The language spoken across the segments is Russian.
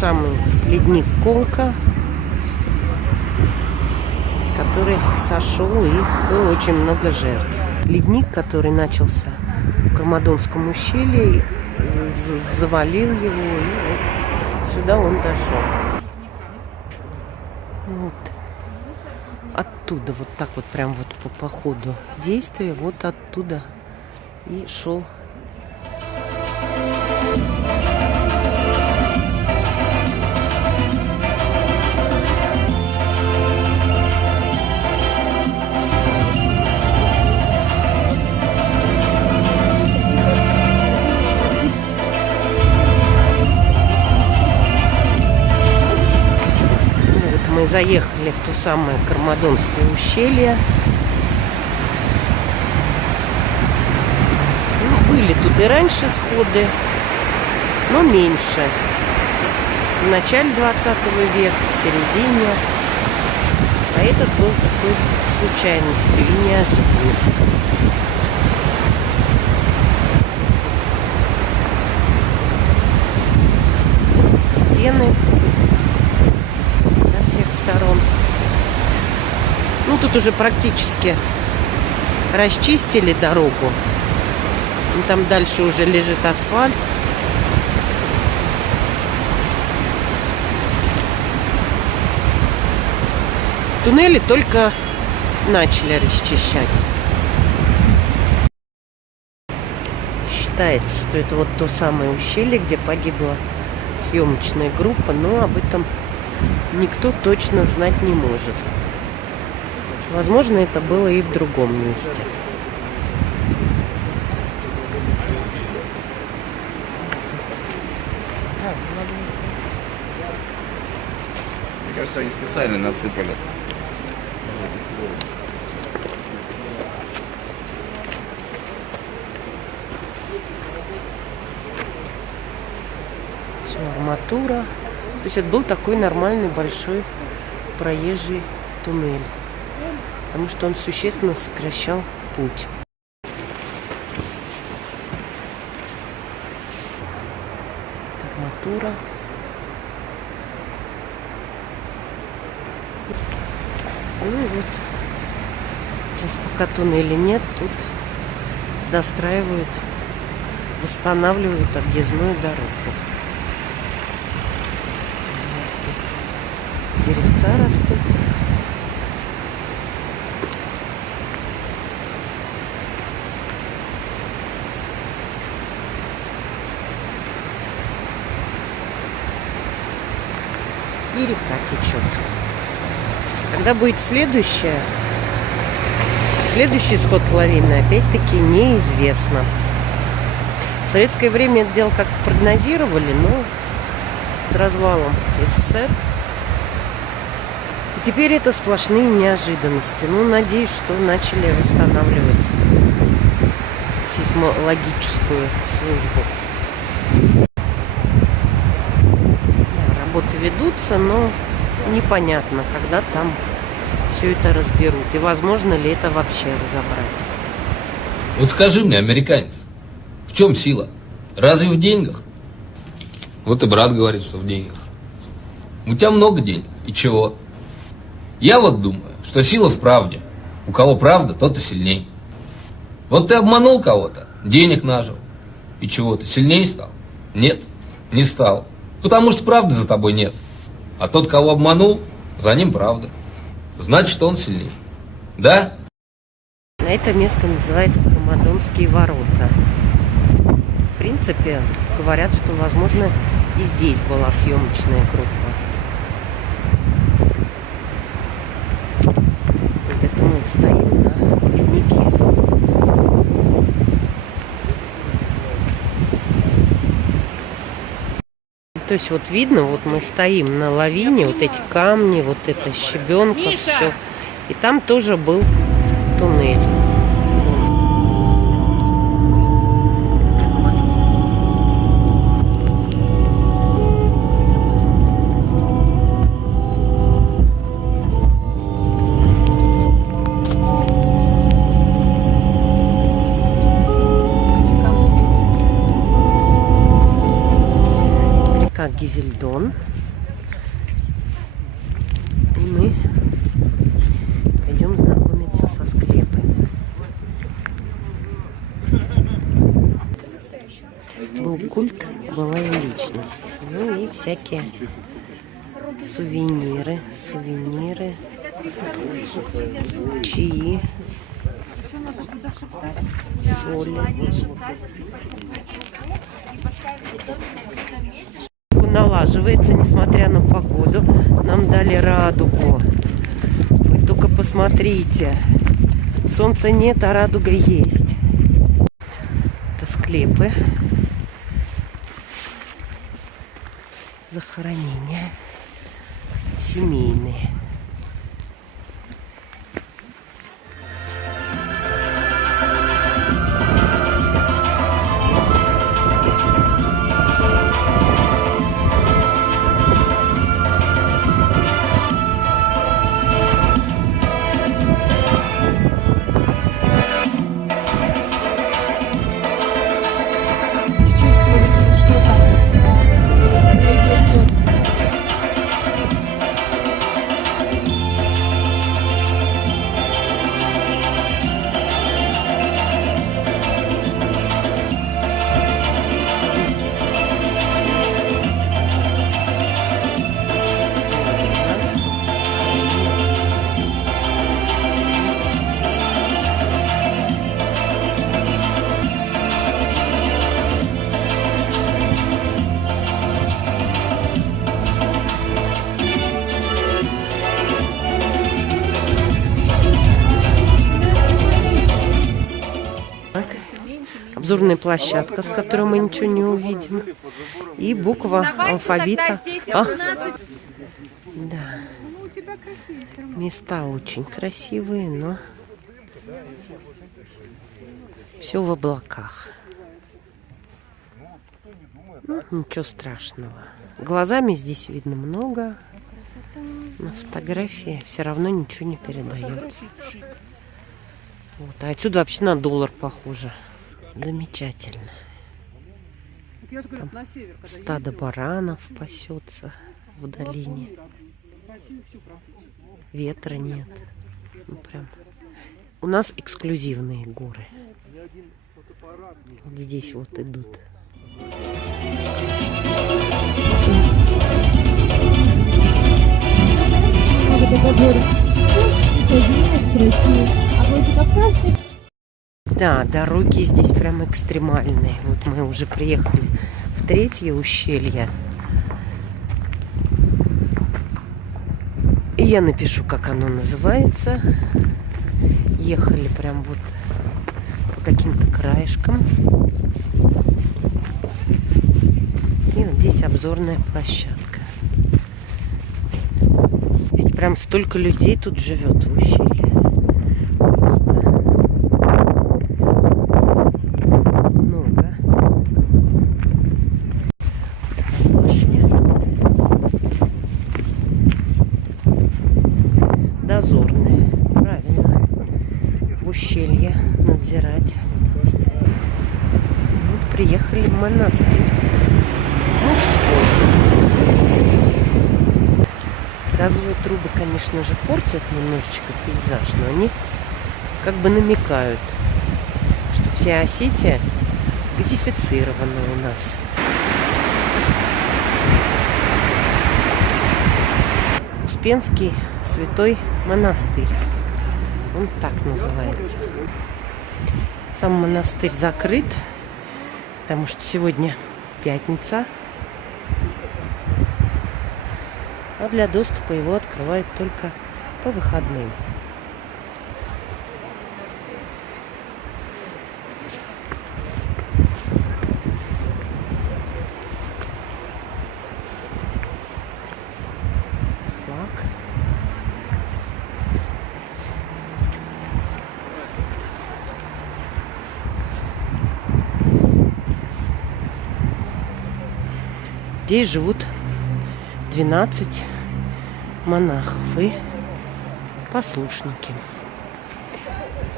самый ледник Колка, который сошел, и было очень много жертв. Ледник, который начался в Кармадонском ущелье, завалил его, и вот сюда он дошел. Вот. Оттуда, вот так вот, прям вот по ходу действия, вот оттуда и шел. Мы заехали в то самое Кармадонское ущелье. Ну, были тут и раньше сходы, но меньше. В начале 20 века, в середине. А этот был такой случайностью и неожиданностью. Стены сторон. Ну, тут уже практически расчистили дорогу. И там дальше уже лежит асфальт. Туннели только начали расчищать. Считается, что это вот то самое ущелье, где погибла съемочная группа, но об этом никто точно знать не может. Возможно, это было и в другом месте. Мне кажется, они специально насыпали. Все, арматура. То есть это был такой нормальный большой проезжий туннель, потому что он существенно сокращал путь. Арматура. Ну вот, сейчас пока туннеля нет, тут достраивают, восстанавливают объездную дорогу. Деревца растут. И река течет. Когда будет следующий сход лавины, опять-таки неизвестно. В советское время это дело как-то прогнозировали, но с развалом СССР теперь это сплошные неожиданности. Ну, надеюсь, что начали восстанавливать сейсмологическую службу. Да, работы ведутся, но непонятно, когда там все это разберут. И возможно ли это вообще разобрать. Вот скажи мне, американец, в чем сила? Разве в деньгах? Вот и брат говорит, что в деньгах. У тебя много денег. И чего? Я вот думаю, что сила в правде. У кого правда, тот и сильней. Вот ты обманул кого-то, денег нажил. И чего, ты сильнее стал? Нет, не стал. Потому что правды за тобой нет. А тот, кого обманул, за ним правда. Значит, он сильней. Да? Это место называется Кармадонские ворота. В принципе, говорят, что, возможно, и здесь была съемочная группа. Вот это мы стоим на леднике. То есть вот видно, вот мы стоим на лавине, вот эти камни, вот эта щебенка, все. И там тоже был туннель. Зельдон. И мы пойдем знакомиться со склепами. Был культ, была и личность. Ну и всякие сувениры, чаи, соли. Налаживается, несмотря на погоду. Нам дали радугу. Вы только посмотрите. Солнца нет, а радуга есть. Это склепы. Захоронения семейные. Обзорная площадка, с которой мы ничего не увидим. И буква алфавита. Да. Места очень красивые, но все в облаках. Ну, ничего страшного. Глазами здесь видно много. На фотографии все равно ничего не передается. Вот. А отсюда вообще на доллар похоже. Замечательно. Там стадо баранов пасется в долине. Ветра нет. Ну, прям. У нас эксклюзивные горы. Вот здесь вот идут. Да, дороги здесь прям экстремальные. Вот мы уже приехали в третье ущелье. И я напишу, как оно называется. Ехали прям вот по каким-то краешкам. И вот здесь обзорная площадка. Ведь прям столько людей тут живет в ущелье. Дозорные, правильно, в ущелье надзирать. Вот приехали в монастырь мужской. Газовые трубы, конечно же, портят немножечко пейзаж, но они как бы намекают, что вся Осетия газифицирована у нас. Успенский святой монастырь. Он так называется. Сам монастырь закрыт, потому что сегодня пятница. А для доступа его открывают только по выходным. Здесь живут 12 монахов и послушники.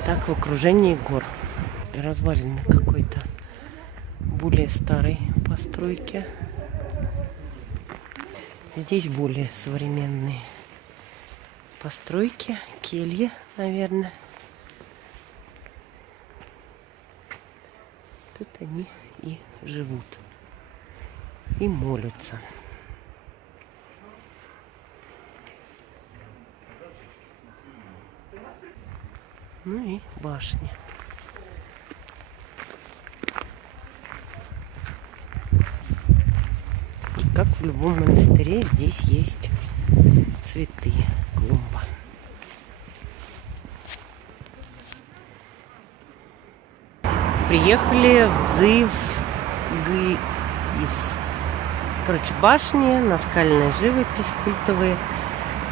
Так, в окружении гор. Развалины какой-то более старой постройки. Здесь более современные постройки, кельи, наверное. Тут они и живут, и молятся. Ну и башня. И как в любом монастыре, здесь есть цветы, клумба. Приехали в Дзивгиз. Короче, башни, наскальная живопись, культовые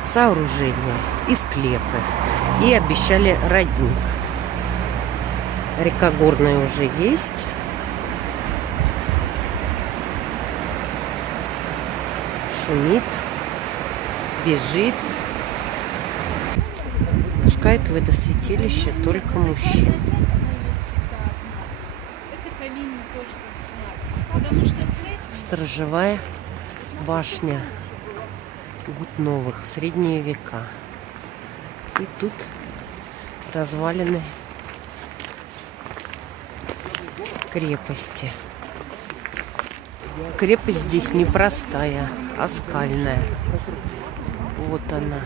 сооружения и склепы. И обещали родник. Река Горная уже есть. Шумит, бежит. Пускают в водосвятилище только мужчин. Сторожевая башня Гутновых, средние века. И тут развалины крепости. Крепость здесь непростая, а скальная. Вот она.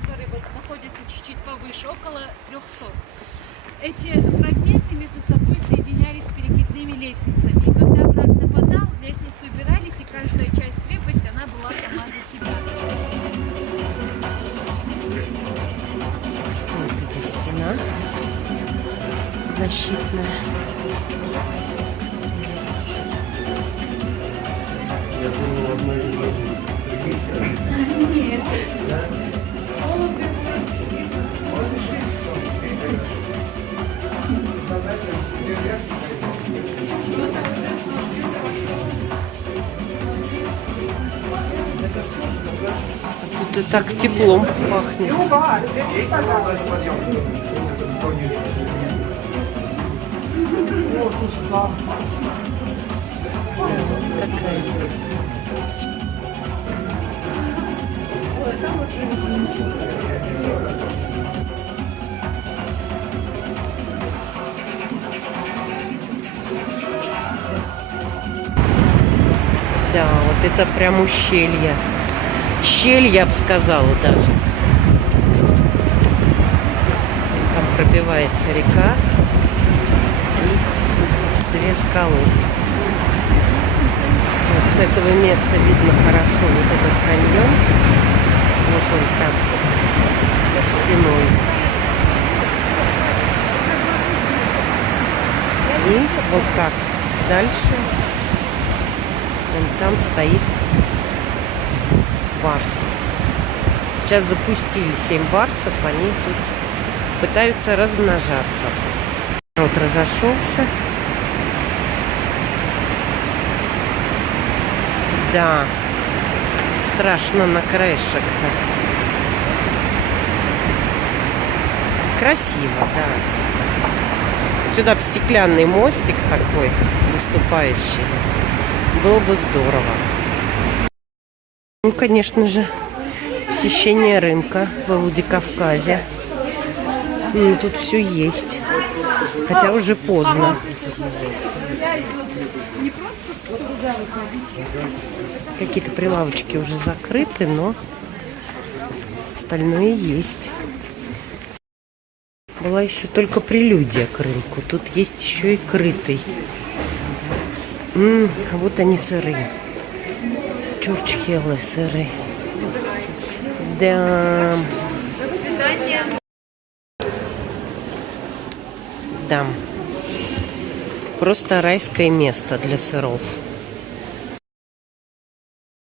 Которые вот находятся чуть-чуть повыше, около 300. Эти фрагменты между собой соединялись перекидными лестницами. И когда враг нападал, лестницы убирались, и каждая часть крепости, она была сама за себя. Вот эта стена защитная. Нет. Тут и так теплом пахнет. Такая. Да, вот это прям ущелье. Щель, я бы сказала даже. Там пробивается река и две скалы. Вот с этого места видно хорошо вот этот каньон. Вот он там за стеной. И вот так дальше. Вон там стоит барс. Сейчас запустили 7 барсов, они тут пытаются размножаться. Вот разошелся. Да, страшно на краешек-то. Красиво, да. Сюда бы стеклянный мостик такой выступающий. Было бы здорово. Ну, конечно же, посещение рынка во Владикавказе. Тут все есть. Хотя уже поздно. Какие-то прилавочки уже закрыты, но остальное есть. Была еще только прелюдия к рынку. Тут есть еще и крытый. Вот они сыры. Чурчхелы сыры. Да. До свидания. Да. Просто райское место для сыров.